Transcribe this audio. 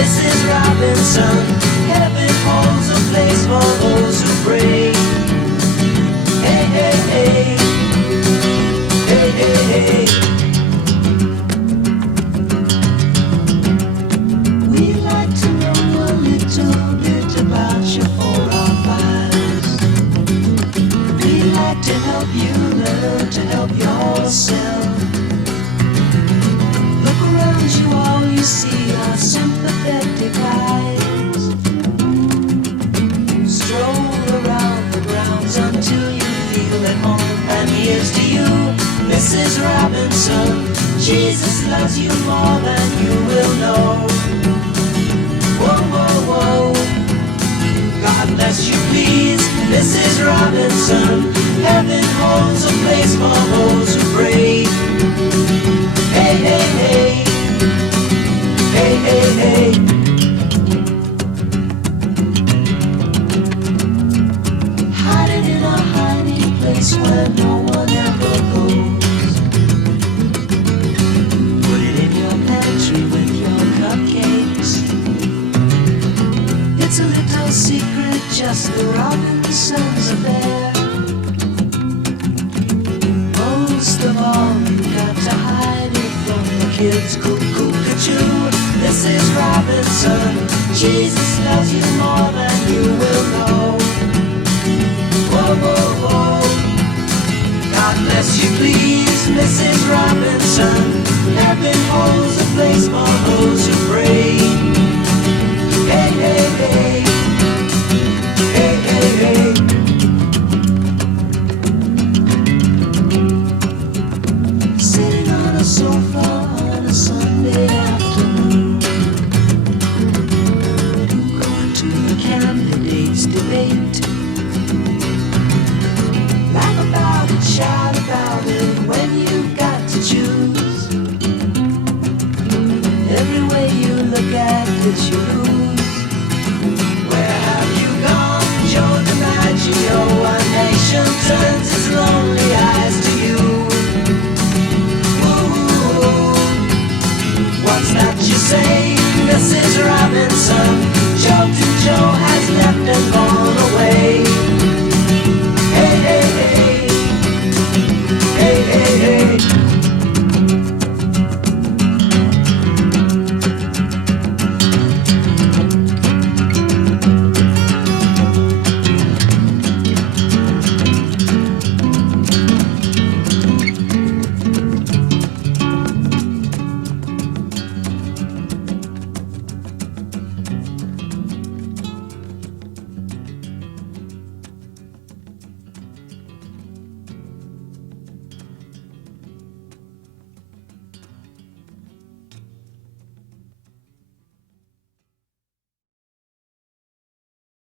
Mrs. Robinson. Heaven holds a place for those who pray. Hey, hey, hey. Hey, hey, hey. We'd like to know a little bit about your 4 or 5s. We'd like to help you learn to help yourself. Look around you, all you see are sympathetic eyes. Stroll around the grounds until you feel at home. And here's to you, Mrs. Robinson. Jesus loves you more than you will know. Whoa, whoa, whoa. God bless you, please, Mrs. Robinson. Heaven holds a place for those who pray. Hey, hey, hey. Hey, hey, hey. Hiding in a hiding place where no one ever goes. Put it in your pantry with your cupcakes. It's a little secret, just the Robinsons affair. Most of all, you got to hide it from the kids. Cuckoo-ca-choo, Mrs. Robinson. Jesus loves you more than you will know. Whoa, whoa, whoa. God bless you, please, Mrs. Robinson. Heaven holds a place for those who pray. Hey, hey, hey. Hey, hey, hey. Sitting on a sofa on a Sunday afternoon, going to the candidates' debate. Laugh about it, shout about it when you've got to choose. Every way you look at it, you lose. Where have you gone, Joe DiMaggio? A nation turns its lonely eyes to you. Ooh, what's that you say, Mrs. Robinson? Joe has left and gone away.